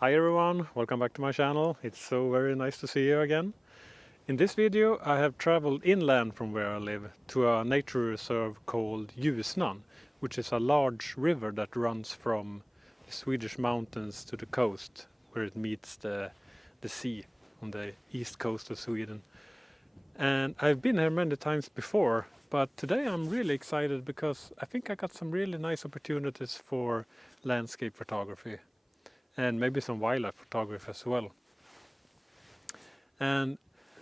Hi everyone, welcome back to my channel. It's so very nice to see you again. In this video I have traveled inland from where I live to a nature reserve called Ljusnan, which is a large river that runs from the Swedish mountains to the coast, where it meets the sea on the east coast of Sweden. And I've been here many times before, but today I'm really excited because I think I got some really nice opportunities for landscape photography and maybe some wildlife photography as well. And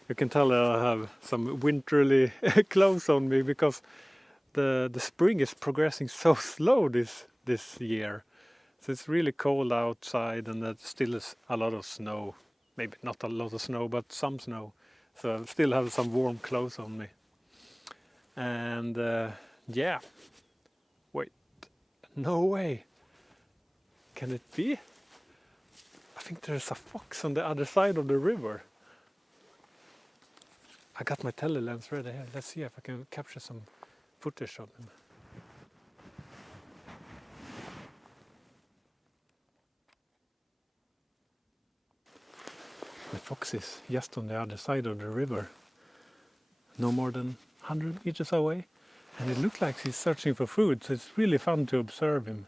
you can tell I have some winterly clothes on me because the spring is progressing so slow this year. So it's really cold outside and there still is a lot of snow. Maybe not a lot of snow, but some snow. So I still have some warm clothes on me. And yeah, wait, no way. Can it be? I think there's a fox on the other side of the river. I got my tele lens ready here. Let's see if I can capture some footage of him. The fox is just on the other side of the river, no more than 100 meters away. And it looks like he's searching for food, so it's really fun to observe him.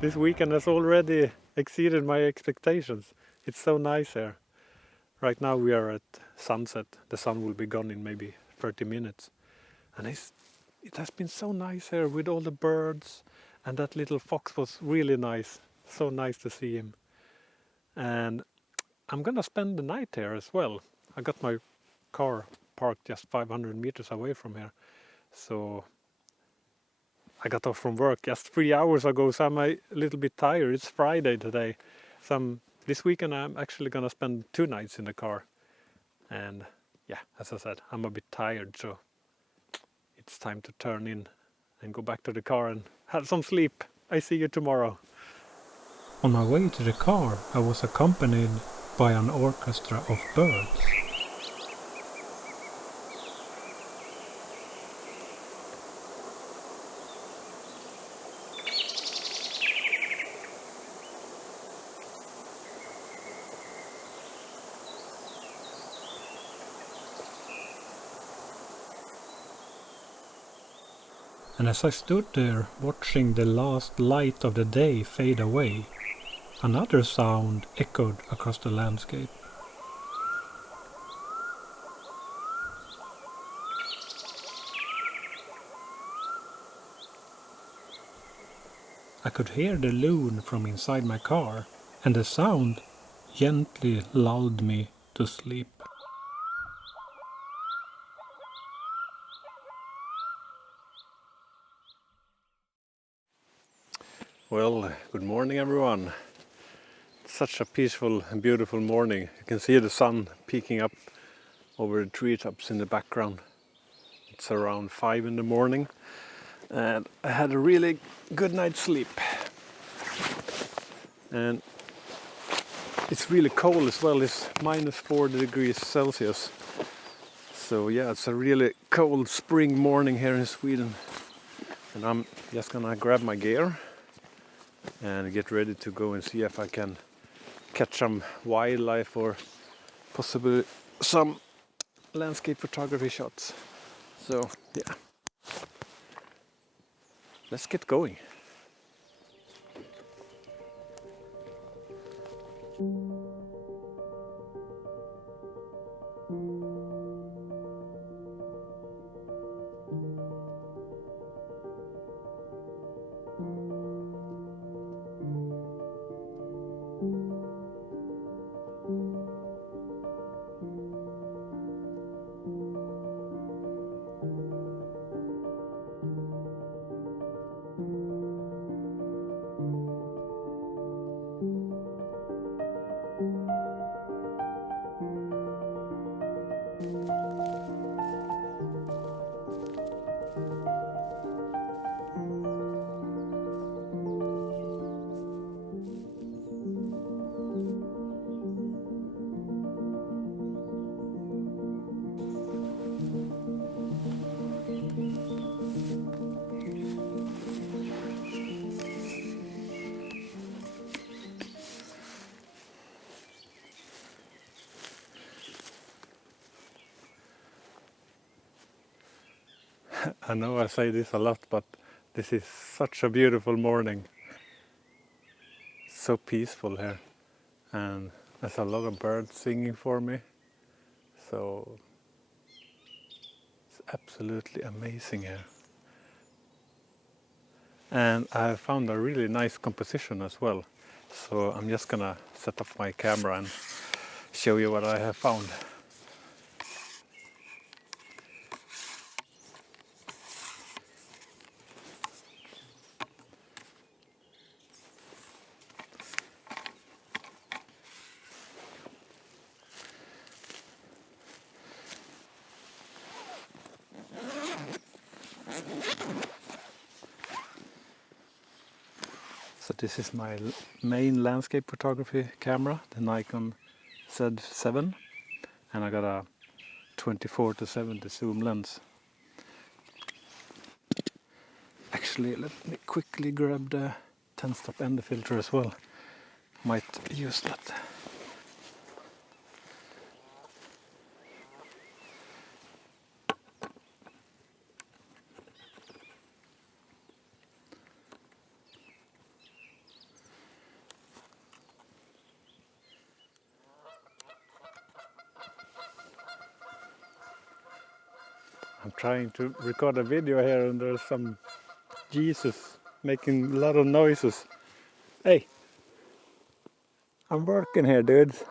This weekend has already exceeded my expectations. It's so nice here. Right now we are at sunset. The sun will be gone in maybe 30 minutes. And it has been so nice here with all the birds, and that little fox was really nice. So nice to see him. And I'm gonna spend the night here as well. I got my car parked just 500 meters away from here. So I got off from work just 3 hours ago, so I'm a little bit tired. It's Friday today. So this weekend I'm actually gonna spend 2 nights in the car. And yeah, as I said, I'm a bit tired, so it's time to turn in and go back to the car and have some sleep. I see you tomorrow. On my way to the car, I was accompanied by an orchestra of birds. And as I stood there watching the last light of the day fade away, another sound echoed across the landscape. I could hear the loon from inside my car, and the sound gently lulled me to sleep. Well, good morning everyone. It's such a peaceful and beautiful morning. You can see the sun peeking up over the treetops in the background. It's around 5 in the morning and I had a really good night's sleep. And it's really cold as well. It's minus 40 degrees Celsius. So yeah, it's a really cold spring morning here in Sweden. And I'm just gonna grab my gear and get ready to go and see if I can catch some wildlife or possibly some landscape photography shots. So yeah, let's get going. I know I say this a lot, but this is such a beautiful morning. So peaceful here, and there's a lot of birds singing for me. So it's absolutely amazing here. And I found a really nice composition as well. So I'm just gonna set up my camera and show you what I have found. So this is my main landscape photography camera, the Nikon Z7, and I got a 24-70 zoom lens. Actually, let me quickly grab the 10-stop ender filter as well. Might use that. I'm trying to record a video here and there's some Jesus making a lot of noises. Hey, I'm working here, dudes.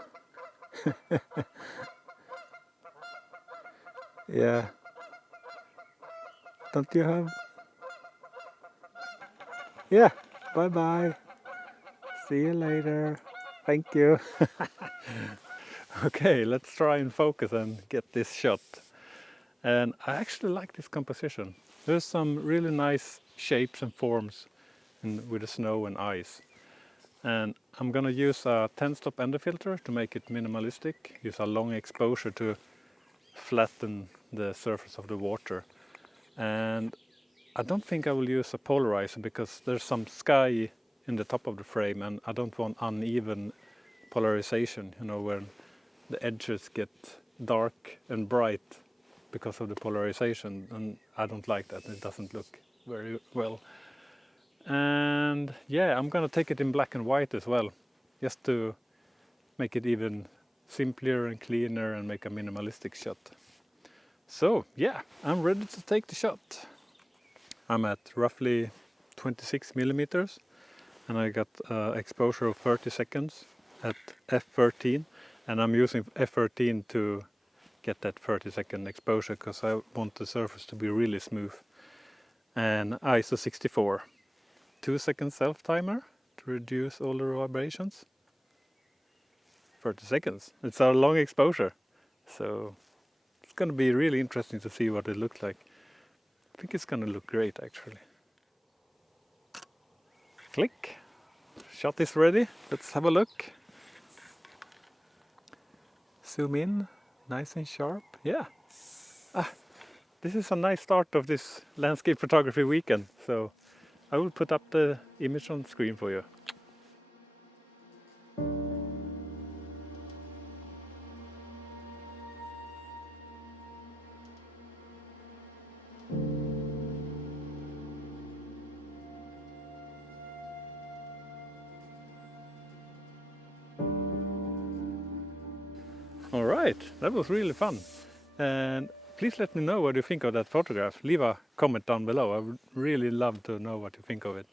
Yeah. Don't you have? Yeah. Bye bye. See you later. Thank you. Okay, let's try and focus and get this shot. And I actually like this composition. There's some really nice shapes and forms with the snow and ice. And I'm gonna use a 10-stop ender filter to make it minimalistic. Use a long exposure to flatten the surface of the water. And I don't think I will use a polarizer because there's some sky in the top of the frame and I don't want uneven polarization, you know, when the edges get dark and bright because of the polarization, and I don't like that. It doesn't look very well. And yeah, I'm gonna take it in black and white as well, just to make it even simpler and cleaner and make a minimalistic shot. So yeah, I'm ready to take the shot. I'm at roughly 26 millimeters and I got exposure of 30 seconds at f13, and I'm using f13 to get that 30-second exposure because I want the surface to be really smooth. And ISO 64, 2-second self timer to reduce all the vibrations. 30 seconds. It's a long exposure, so it's going to be really interesting to see what it looks like. I think it's going to look great actually. Click. Shot is ready. Let's have a look. Zoom in, nice and sharp. Yeah. This is a nice start of this landscape photography weekend. So I will put up the image on screen for you. All right, that was really fun. And please let me know what you think of that photograph. Leave a comment down below. I would really love to know what you think of it.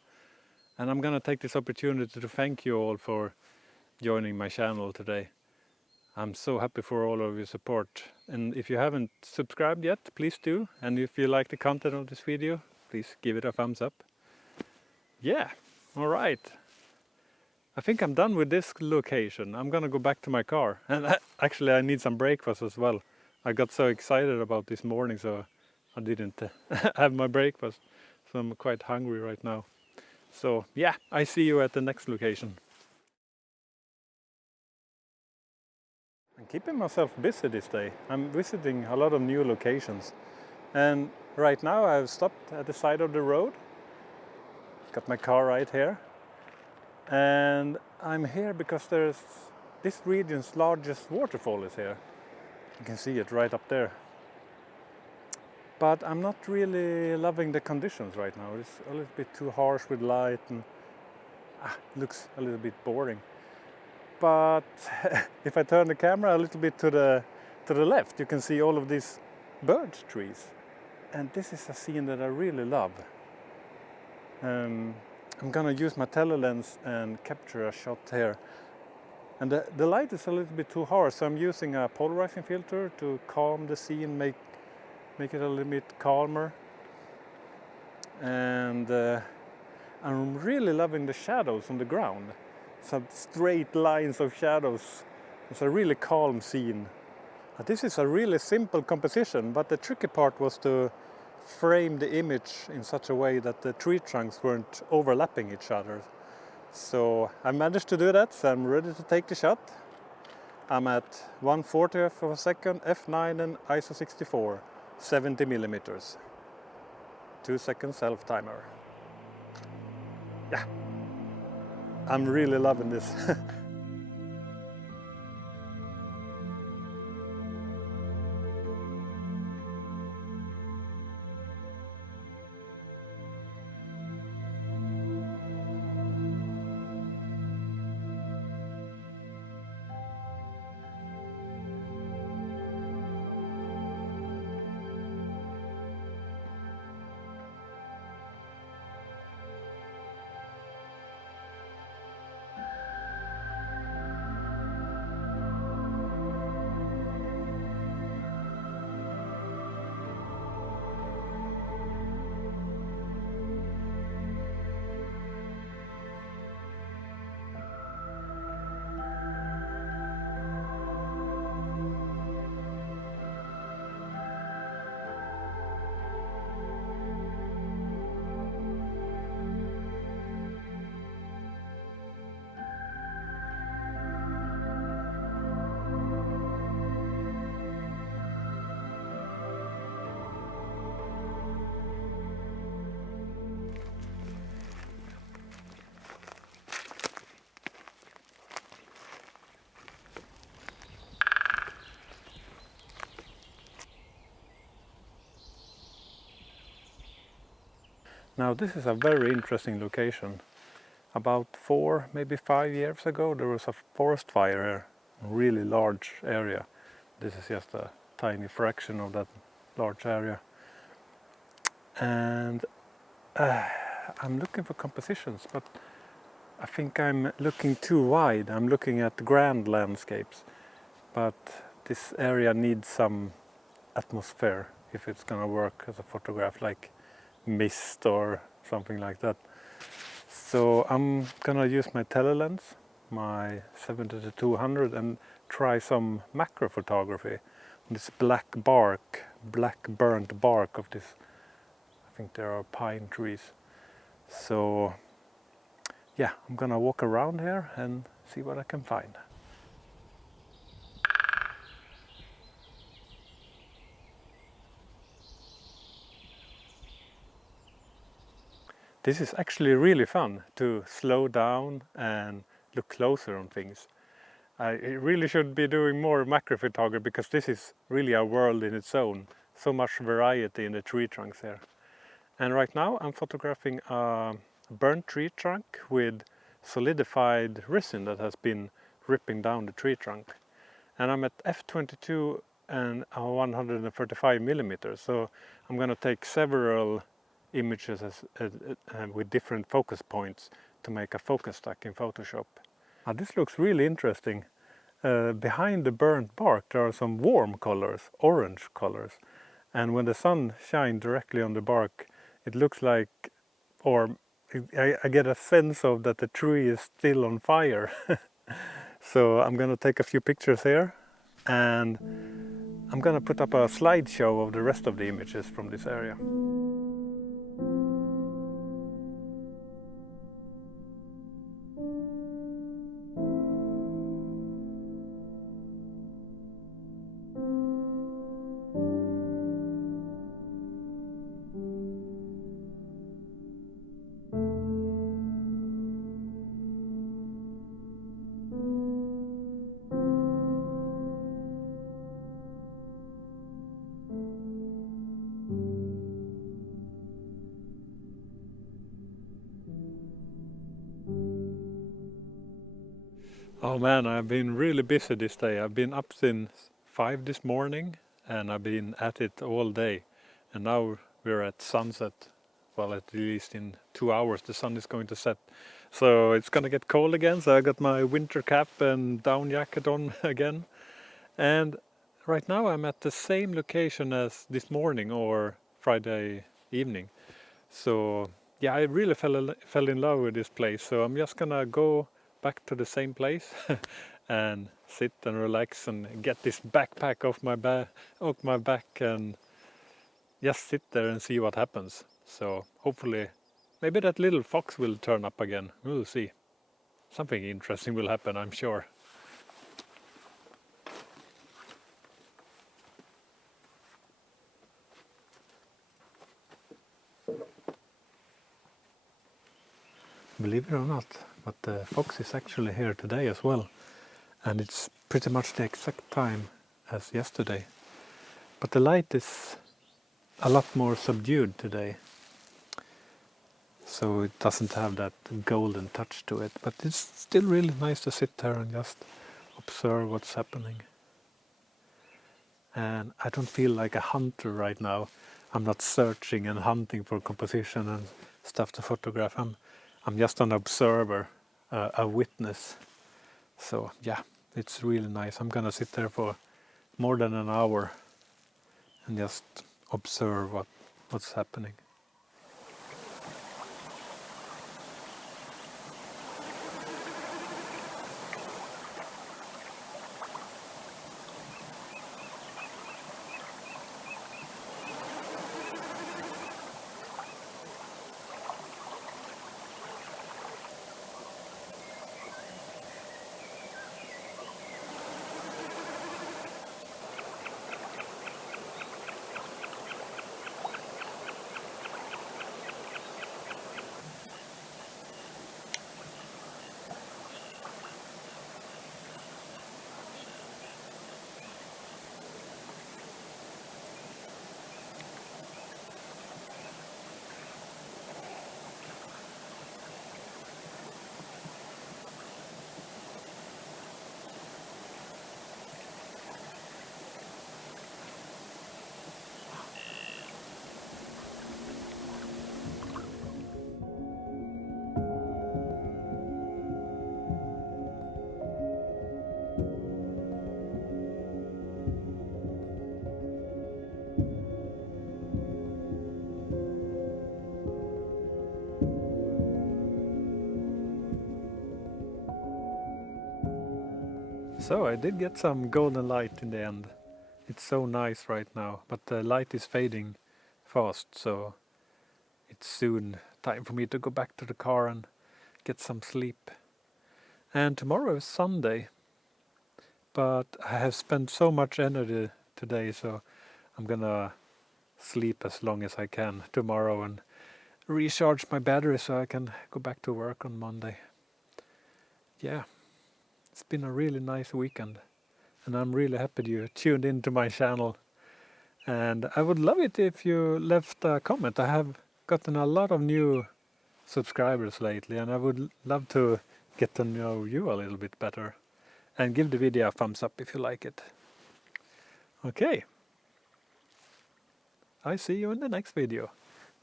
And I'm gonna take this opportunity to thank you all for joining my channel today. I'm so happy for all of your support. And if you haven't subscribed yet, please do. And if you like the content of this video, please give it a thumbs up. Yeah, all right. I think I'm done with this location. I'm gonna go back to my car. And actually I need some breakfast as well. I got so excited about this morning, so I didn't have my breakfast. So I'm quite hungry right now. So yeah, I see you at the next location. I'm keeping myself busy this day. I'm visiting a lot of new locations. And right now I've stopped at the side of the road. Got my car right here. And I'm here because there's this region's largest waterfall is here. You can see it right up there. But I'm not really loving the conditions right now. It's a little bit too harsh with light and looks a little bit boring. But if I turn the camera a little bit to the left, you can see all of these birch trees. And this is a scene that I really love. I'm gonna use my telelens and capture a shot here. And the light is a little bit too harsh, so I'm using a polarizing filter to calm the scene, make it a little bit calmer. And I'm really loving the shadows on the ground. Some straight lines of shadows. It's a really calm scene. This is a really simple composition, but the tricky part was to frame the image in such a way that the tree trunks weren't overlapping each other. So I managed to do that, so I'm ready to take the shot. I'm at 1/40th of a second, f9 and ISO 64, 70 millimeters. 2-second self timer. Yeah, I'm really loving this. Now this is a very interesting location. About 4, maybe 5 years ago there was a forest fire here, a really large area. This is just a tiny fraction of that large area. And I'm looking for compositions, but I think I'm looking too wide. I'm looking at grand landscapes, but this area needs some atmosphere if it's gonna work as a photograph, like mist or something like that. So I'm gonna use my telelens, my 70-200, and try some macro photography. This black burnt bark of this, I think there are pine trees. So yeah, I'm gonna walk around here and see what I can find. This is actually really fun to slow down and look closer on things. I really should be doing more macro photography because this is really a world in its own. So much variety in the tree trunks here. And right now I'm photographing a burnt tree trunk with solidified resin that has been ripping down the tree trunk. And I'm at f/22 and 135 millimeters, so I'm going to take several images with different focus points to make a focus stack in Photoshop. Now this looks really interesting. Behind the burnt bark there are some warm colors, orange colors, and when the sun shines directly on the bark it looks like, or I get a sense of that the tree is still on fire. So I'm going to take a few pictures here and I'm going to put up a slideshow of the rest of the images from this area. Oh man, I've been really busy this day. I've been up since 5 this morning and I've been at it all day. And now we're at sunset. Well, at least in 2 hours the sun is going to set. So it's gonna get cold again, so I got my winter cap and down jacket on again. And right now I'm at the same location as this morning or Friday evening. So yeah, I really fell in love with this place. So I'm just gonna go back to the same place and sit and relax and get this backpack off my back and just sit there and see what happens. So hopefully maybe that little fox will turn up again. We'll see. Something interesting will happen, I'm sure. Believe it or not, but the fox is actually here today as well. And it's pretty much the exact time as yesterday. But the light is a lot more subdued today. So it doesn't have that golden touch to it. But it's still really nice to sit there and just observe what's happening. And I don't feel like a hunter right now. I'm not searching and hunting for composition and stuff to photograph. I'm just an observer, a witness. So yeah, it's really nice. I'm gonna sit there for more than an hour and just observe what's happening. So I did get some golden light in the end. It's so nice right now, but the light is fading fast, so it's soon time for me to go back to the car and get some sleep. And tomorrow is Sunday, but I have spent so much energy today, so I'm gonna sleep as long as I can tomorrow and recharge my battery so I can go back to work on Monday. Yeah, it's been a really nice weekend, and I'm really happy you tuned into my channel. And I would love it if you left a comment. I have gotten a lot of new subscribers lately, and I would love to get to know you a little bit better. And give the video a thumbs up if you like it. Okay, I see you in the next video.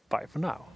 Bye for now.